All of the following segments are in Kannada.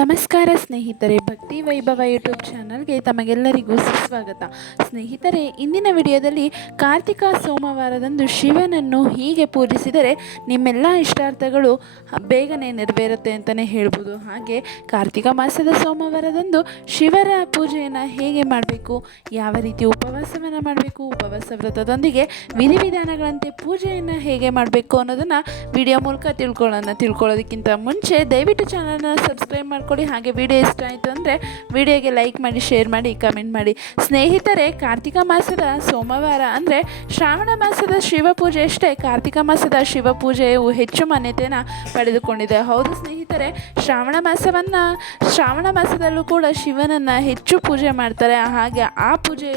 ನಮಸ್ಕಾರ ಸ್ನೇಹಿತರೆ, ಭಕ್ತಿ ವೈಭವ ಯೂಟ್ಯೂಬ್ ಚಾನಲ್ಗೆ ತಮಗೆಲ್ಲರಿಗೂ ಸುಸ್ವಾಗತ. ಸ್ನೇಹಿತರೆ, ಇಂದಿನ ವಿಡಿಯೋದಲ್ಲಿ ಕಾರ್ತಿಕ ಸೋಮವಾರದಂದು ಶಿವನನ್ನು ಹೀಗೆ ಪೂಜಿಸಿದರೆ ನಿಮ್ಮೆಲ್ಲ ಇಷ್ಟಾರ್ಥಗಳು ಬೇಗನೆ ನೆರವೇರುತ್ತೆ ಅಂತಲೇ ಹೇಳ್ಬೋದು. ಹಾಗೆ ಕಾರ್ತಿಕ ಮಾಸದ ಸೋಮವಾರದಂದು ಶಿವರ ಪೂಜೆಯನ್ನು ಹೇಗೆ ಮಾಡಬೇಕು, ಯಾವ ರೀತಿ ಉಪವಾಸವನ್ನು ಮಾಡಬೇಕು, ಉಪವಾಸ ವ್ರತದೊಂದಿಗೆ ವಿಧಿವಿಧಾನಗಳಂತೆ ಪೂಜೆಯನ್ನು ಹೇಗೆ ಮಾಡಬೇಕು ಅನ್ನೋದನ್ನು ವಿಡಿಯೋ ಮೂಲಕ ತಿಳ್ಕೊಳ್ಳೋಣ. ತಿಳ್ಕೊಳ್ಳೋದಕ್ಕಿಂತ ಮುಂಚೆ ದಯವಿಟ್ಟು ಚಾನಲ್ನ ಸಬ್ಸ್ಕ್ರೈಬ್ ಮಾಡ್ಕೊಳ್ಳಿ ಹಾಗೆ ವಿಡಿಯೋ ಇಷ್ಟ ಆಯಿತು ಅಂದರೆ ವಿಡಿಯೋಗೆ ಲೈಕ್ ಮಾಡಿ ಶೇರ್ ಮಾಡಿ ಕಮೆಂಟ್ ಮಾಡಿ. ಸ್ನೇಹಿತರೆ, ಕಾರ್ತಿಕ ಮಾಸದ ಸೋಮವಾರ ಅಂದರೆ ಶ್ರಾವಣ ಮಾಸದ ಶಿವಪೂಜೆ ಅಷ್ಟೇ. ಕಾರ್ತಿಕ ಮಾಸದ ಶಿವಪೂಜೆಯು ಹೆಚ್ಚು ಮಾನ್ಯತೆಯನ್ನು ಪಡೆದುಕೊಂಡಿದೆ. ಹೌದು ಸ್ನೇಹಿತರೆ, ಶ್ರಾವಣ ಮಾಸವನ್ನು, ಶ್ರಾವಣ ಮಾಸದಲ್ಲೂ ಕೂಡ ಶಿವನನ್ನು ಹೆಚ್ಚು ಪೂಜೆ ಮಾಡ್ತಾರೆ. ಹಾಗೆ ಆ ಪೂಜೆ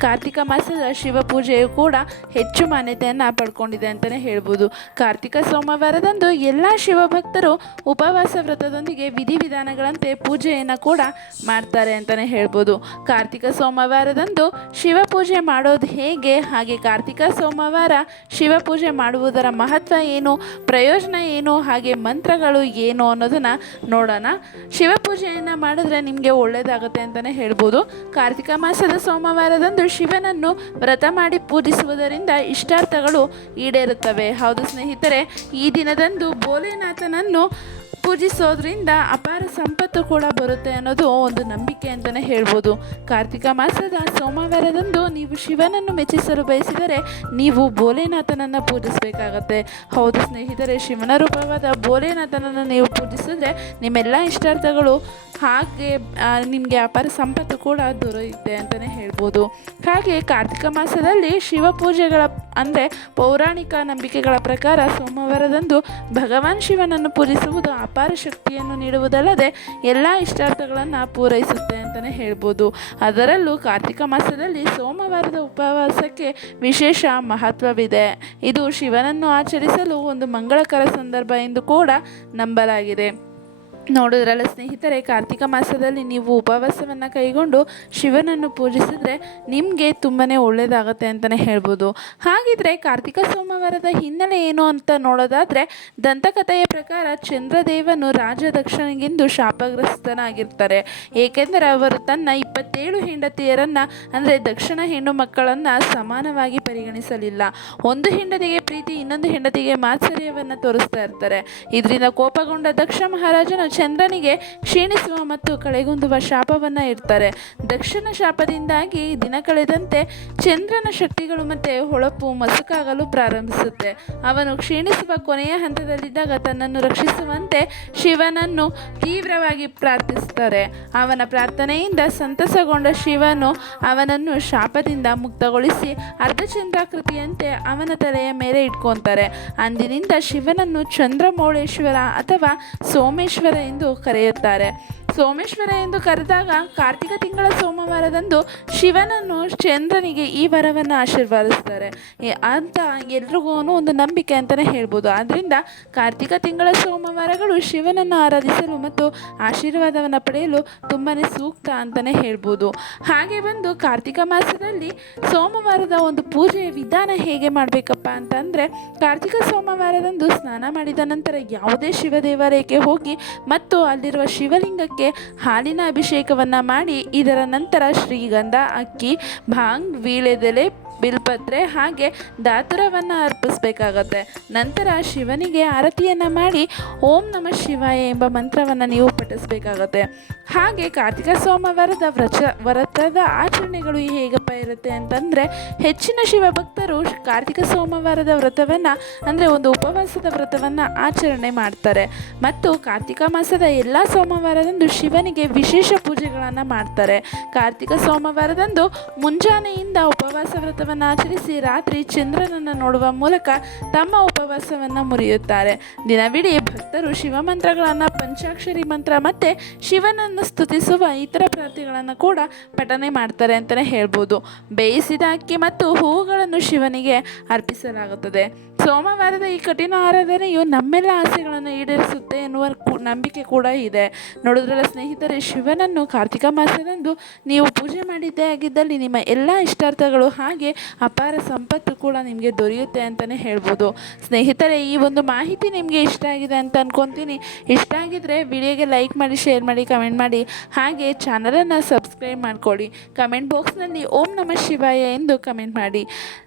ಕಾರ್ತಿಕ ಮಾಸದ ಶಿವಪೂಜೆಯು ಕೂಡ ಹೆಚ್ಚು ಮಾನ್ಯತೆಯನ್ನು ಪಡ್ಕೊಂಡಿದೆ ಅಂತಲೇ ಹೇಳ್ಬೋದು. ಕಾರ್ತಿಕ ಸೋಮವಾರದಂದು ಎಲ್ಲ ಶಿವಭಕ್ತರು ಉಪವಾಸ ವ್ರತದೊಂದಿಗೆ ವಿಧಿವಿಧಾನಗಳಂತೆ ಪೂಜೆಯನ್ನು ಕೂಡ ಮಾಡ್ತಾರೆ ಅಂತಲೇ ಹೇಳ್ಬೋದು. ಕಾರ್ತಿಕ ಸೋಮವಾರದಂದು ಶಿವಪೂಜೆ ಮಾಡೋದು ಹೇಗೆ? ಹಾಗೆ ಕಾರ್ತಿಕ ಸೋಮವಾರ ಶಿವಪೂಜೆ ಮಾಡುವುದರ ಮಹತ್ವ ಏನು? ಪ್ರಯೋಜನ ಏನು? ಹಾಗೆ ಮಂತ್ರಗಳು ಏನು ಅನ್ನೋದನ್ನು ನೋಡೋಣ. ಶಿವಪೂಜೆಯನ್ನು ಮಾಡಿದ್ರೆ ನಿಮಗೆ ಒಳ್ಳೆಯದಾಗುತ್ತೆ ಅಂತಲೇ ಹೇಳ್ಬೋದು. ಕಾರ್ತಿಕ ಮಾಸದ ಸೋಮವಾರದಂದು ಶಿವನನ್ನು ವ್ರತ ಮಾಡಿ ಪೂಜಿಸುವುದರಿಂದ ಇಷ್ಟಾರ್ಥಗಳು ಈಡೇರುತ್ತವೆ. ಹೌದು ಸ್ನೇಹಿತರೆ, ಈ ದಿನದಂದು ಭೋಲೆನಾಥನನ್ನು ಪೂಜಿಸೋದ್ರಿಂದ ಅಪಾರ ಸಂಪತ್ತು ಕೂಡ ಬರುತ್ತೆ ಅನ್ನೋದು ಒಂದು ನಂಬಿಕೆ ಅಂತಲೇ ಹೇಳ್ಬೋದು. ಕಾರ್ತಿಕ ಮಾಸದ ಸೋಮವಾರದಂದು ನೀವು ಶಿವನನ್ನು ಮೆಚ್ಚಿಸಲು ಬಯಸಿದರೆ ನೀವು ಭೋಲೆನಾಥನನ್ನು ಪೂಜಿಸಬೇಕಾಗತ್ತೆ. ಹೌದು ಸ್ನೇಹಿತರೆ, ಶಿವನ ರೂಪವಾದ ಭೋಲೆನಾಥನನ್ನು ನೀವು ಪೂಜಿಸಿದ್ರೆ ನಿಮ್ಮೆಲ್ಲ ಇಷ್ಟಾರ್ಥಗಳು ಹಾಗೆ ನಿಮಗೆ ಅಪಾರ ಸಂಪತ್ತು ಕೂಡ ದೊರೆಯುತ್ತೆ ಅಂತಲೇ ಹೇಳ್ಬೋದು. ಹಾಗೆ ಕಾರ್ತಿಕ ಮಾಸದಲ್ಲಿ ಶಿವ ಪೂಜೆಗಳ ಅಂದರೆ ಪೌರಾಣಿಕ ನಂಬಿಕೆಗಳ ಪ್ರಕಾರ ಸೋಮವಾರದಂದು ಭಗವಾನ್ ಶಿವನನ್ನು ಪೂಜಿಸುವುದು ಅಪಾರ ಶಕ್ತಿಯನ್ನು ನೀಡುವುದಲ್ಲದೆ ಎಲ್ಲ ಇಷ್ಟಾರ್ಥಗಳನ್ನು ಪೂರೈಸುತ್ತೆ ಅಂತಲೇ ಹೇಳ್ಬೋದು. ಅದರಲ್ಲೂ ಕಾರ್ತಿಕ ಮಾಸದಲ್ಲಿ ಸೋಮವಾರದ ಉಪವಾಸಕ್ಕೆ ವಿಶೇಷ ಮಹತ್ವವಿದೆ. ಇದು ಶಿವನನ್ನು ಆಚರಿಸಲು ಒಂದು ಮಂಗಳಕರ ಸಂದರ್ಭ ಎಂದು ಕೂಡ ನಂಬಲಾಗಿದೆ. ನೋಡಿದ್ರಲ್ಲ ಸ್ನೇಹಿತರೆ, ಕಾರ್ತಿಕ ಮಾಸದಲ್ಲಿ ನೀವು ಉಪವಾಸವನ್ನು ಕೈಗೊಂಡು ಶಿವನನ್ನು ಪೂಜಿಸಿದ್ರೆ ನಿಮಗೆ ತುಂಬಾ ಒಳ್ಳೆಯದಾಗತ್ತೆ ಅಂತಲೇ ಹೇಳ್ಬೋದು. ಹಾಗಿದ್ರೆ ಕಾರ್ತಿಕ ಸೋಮವಾರದ ಹಿನ್ನೆಲೆ ಏನು ಅಂತ ನೋಡೋದಾದರೆ, ದಂತಕಥೆಯ ಪ್ರಕಾರ ಚಂದ್ರದೇವನು ರಾಜ ದಕ್ಷನಿಗೆಂದು ಶಾಪಗ್ರಸ್ತನಾಗಿರ್ತಾರೆ. ಏಕೆಂದರೆ ಅವರು ತನ್ನ ಇಪ್ಪತ್ತೇಳು ಹೆಂಡತಿಯರನ್ನು, ಅಂದರೆ ದಕ್ಷಿಣ ಹೆಣ್ಣು ಮಕ್ಕಳನ್ನು ಸಮಾನವಾಗಿ ಪರಿಗಣಿಸಲಿಲ್ಲ. ಒಂದು ಹೆಂಡತಿಗೆ ಪ್ರೀತಿ, ಇನ್ನೊಂದು ಹೆಂಡತಿಗೆ ಮಾತ್ಸರ್ಯವನ್ನು ತೋರಿಸ್ತಾ ಇರ್ತಾರೆ. ಇದರಿಂದ ಕೋಪಗೊಂಡ ದಕ್ಷ ಮಹಾರಾಜನು ಚಂದ್ರನಿಗೆ ಕ್ಷೀಣಿಸುವ ಮತ್ತು ಕಳೆಗುಂದುವ ಶಾಪವನ್ನು ಇಡ್ತಾರೆ. ದಕ್ಷಿಣ ಶಾಪದಿಂದಾಗಿ ದಿನ ಕಳೆದಂತೆ ಚಂದ್ರನ ಶಕ್ತಿಗಳು ಮತ್ತೆ ಹೊಳಪು ಮಸುಕಾಗಲು ಪ್ರಾರಂಭಿಸುತ್ತೆ. ಅವನು ಕ್ಷೀಣಿಸುವ ಕೊನೆಯ ಹಂತದಲ್ಲಿದ್ದಾಗ ತನ್ನನ್ನು ರಕ್ಷಿಸುವಂತೆ ಶಿವನನ್ನು ತೀವ್ರವಾಗಿ ಪ್ರಾರ್ಥಿಸುತ್ತಾರೆ. ಅವನ ಪ್ರಾರ್ಥನೆಯಿಂದ ಸಂತಸಗೊಂಡ ಶಿವನು ಅವನನ್ನು ಶಾಪದಿಂದ ಮುಕ್ತಗೊಳಿಸಿ ಅರ್ಧಚಂದ್ರಾಕೃತಿಯಂತೆ ಅವನ ತಲೆಯ ಮೇಲೆ ಇಟ್ಕೊತಾರೆ. ಅಂದಿನಿಂದ ಶಿವನನ್ನು ಚಂದ್ರಮೌಳೇಶ್ವರ ಅಥವಾ ಸೋಮೇಶ್ವರ ಎಂದು ಕರೆಯುತ್ತಾರೆ. ಸೋಮೇಶ್ವರ ಎಂದು ಕರೆದಾಗ ಕಾರ್ತಿಕ ತಿಂಗಳ ಸೋಮವಾರದಂದು ಶಿವನನ್ನು ಚಂದ್ರನಿಗೆ ಈ ವರವನ್ನು ಆಶೀರ್ವಾದಿಸ್ತಾರೆ. ಅಂತ ಎಲ್ರಿಗೂ ಒಂದು ನಂಬಿಕೆ ಅಂತಲೇ ಹೇಳ್ಬೋದು. ಆದ್ದರಿಂದ ಕಾರ್ತಿಕ ತಿಂಗಳ ಸೋಮವಾರಗಳು ಶಿವನನ್ನು ಆರಾಧಿಸಲು ಮತ್ತು ಆಶೀರ್ವಾದವನ್ನು ಪಡೆಯಲು ತುಂಬಾ ಸೂಕ್ತ ಅಂತಲೇ ಹೇಳ್ಬೋದು. ಹಾಗೆ ಬಂದು ಕಾರ್ತಿಕ ಮಾಸದಲ್ಲಿ ಸೋಮವಾರದ ಒಂದು ಪೂಜೆಯ ವಿಧಾನ ಹೇಗೆ ಮಾಡಬೇಕಪ್ಪ ಅಂತಂದರೆ, ಕಾರ್ತಿಕ ಸೋಮವಾರದಂದು ಸ್ನಾನ ಮಾಡಿದ ನಂತರ ಯಾವುದೇ ಶಿವ ದೇವಾಲಯಕ್ಕೆ ಹೋಗಿ ಮತ್ತು ಅಲ್ಲಿರುವ ಶಿವಲಿಂಗಕ್ಕೆ ಹಾಲಿನ ಅಭಿಷೇಕವನ್ನು ಮಾಡಿ ಇದರ ನಂತರ ಶ್ರೀಗಂಧ ಅಕ್ಕಿ ಭಾಂಗ್ ವೀಳೆದೆಲೆ ಬಿಲ್ಪತ್ರೆ ಹಾಗೆ ದಾತುರವನ್ನು ಅರ್ಪಿಸಬೇಕಾಗತ್ತೆ. ನಂತರ ಶಿವನಿಗೆ ಆರತಿಯನ್ನು ಮಾಡಿ ಓಂ ನಮಃ ಶಿವಾಯ ಎಂಬ ಮಂತ್ರವನ್ನು ನೀವು ಪಠಿಸಬೇಕಾಗತ್ತೆ. ಹಾಗೆ ಕಾರ್ತಿಕ ಸೋಮವಾರದ ವ್ರತ ವ್ರತದ ಆಚರಣೆಗಳು ಹೇಗಪ್ಪ ಇರುತ್ತೆ ಅಂತಂದರೆ ಹೆಚ್ಚಿನ ಶಿವಭಕ್ತರು ಕಾರ್ತಿಕ ಸೋಮವಾರದ ವ್ರತವನ್ನು ಅಂದರೆ ಒಂದು ಉಪವಾಸದ ವ್ರತವನ್ನು ಆಚರಣೆ ಮಾಡ್ತಾರೆ. ಮತ್ತು ಕಾರ್ತಿಕ ಮಾಸದ ಎಲ್ಲ ಸೋಮವಾರದಂದು ಶಿವನಿಗೆ ವಿಶೇಷ ಪೂಜೆಗಳನ್ನು ಮಾಡ್ತಾರೆ. ಕಾರ್ತಿಕ ಸೋಮವಾರದಂದು ಮುಂಜಾನೆಯಿಂದ ಉಪವಾಸ ವ್ರತವನ್ನು ಆಚರಿಸಿ ರಾತ್ರಿ ಚಂದ್ರನನ್ನು ನೋಡುವ ಮೂಲಕ ತಮ್ಮ ಉಪವಾಸವನ್ನು ಮುರಿಯುತ್ತಾರೆ. ದಿನವಿಡೀ ಭಕ್ತರು ಶಿವಮಂತ್ರಗಳನ್ನು ಪಂಚಾಕ್ಷರಿ ಮಂತ್ರ ಮತ್ತು ಶಿವನನ್ನು ಸ್ತುತಿಸುವ ಇತರ ಪ್ರಾರ್ಥನೆಗಳನ್ನು ಕೂಡ ಪಠನೆ ಮಾಡ್ತಾರೆ ಅಂತಲೇ ಹೇಳ್ಬೋದು. ಬೇಯಿಸಿದ ಅಕ್ಕಿ ಮತ್ತು ಹೂವುಗಳನ್ನು ಶಿವನಿಗೆ ಅರ್ಪಿಸಲಾಗುತ್ತದೆ. ಸೋಮವಾರದ ಈ ಕಠಿಣ ಆರಾಧನೆಯು ನಮ್ಮೆಲ್ಲ ಆಸೆಗಳನ್ನು ಈಡೇರಿಸುತ್ತೆ ಎನ್ನುವ ನಂಬಿಕೆ ಕೂಡ ಇದೆ. ನೋಡಿದ್ರಲ್ಲ ಸ್ನೇಹಿತರೆ, ಶಿವನನ್ನು ಕಾರ್ತಿಕ ಮಾಸದಂದು ನೀವು ಪೂಜೆ ಮಾಡಿದ್ದೇ ಆಗಿದ್ದಲ್ಲಿ ನಿಮ್ಮ ಎಲ್ಲ ಇಷ್ಟಾರ್ಥಗಳು ಹಾಗೆ ಅಪಾರ ಸಂಪತ್ತು ಕೂಡ ನಿಮಗೆ ದೊರೆಯುತ್ತೆ ಅಂತಲೇ ಹೇಳ್ಬೋದು. ಸ್ನೇಹಿತರೆ, ಈ ಒಂದು ಮಾಹಿತಿ ನಿಮಗೆ ಇಷ್ಟ ಆಗಿದೆ ಅಂತ ಅಂದ್ಕೊತೀನಿ ಇಷ್ಟ ಆಗಿದ್ರೆ ವಿಡಿಯೋಗೆ ಲೈಕ್ ಮಾಡಿ, ಶೇರ್ ಮಾಡಿ, ಕಮೆಂಟ್ ಮಾಡಿ. ಹಾಗೆ ಚಾನಲನ್ನು ಸಬ್ಸ್ಕ್ರೈಬ್ ಮಾಡ್ಕೊಳ್ಳಿ. ಕಮೆಂಟ್ ಬಾಕ್ಸ್ನಲ್ಲಿ ಓಂ ನಮಃ ಶಿವಾಯ ಎಂದು ಕಮೆಂಟ್ ಮಾಡಿ.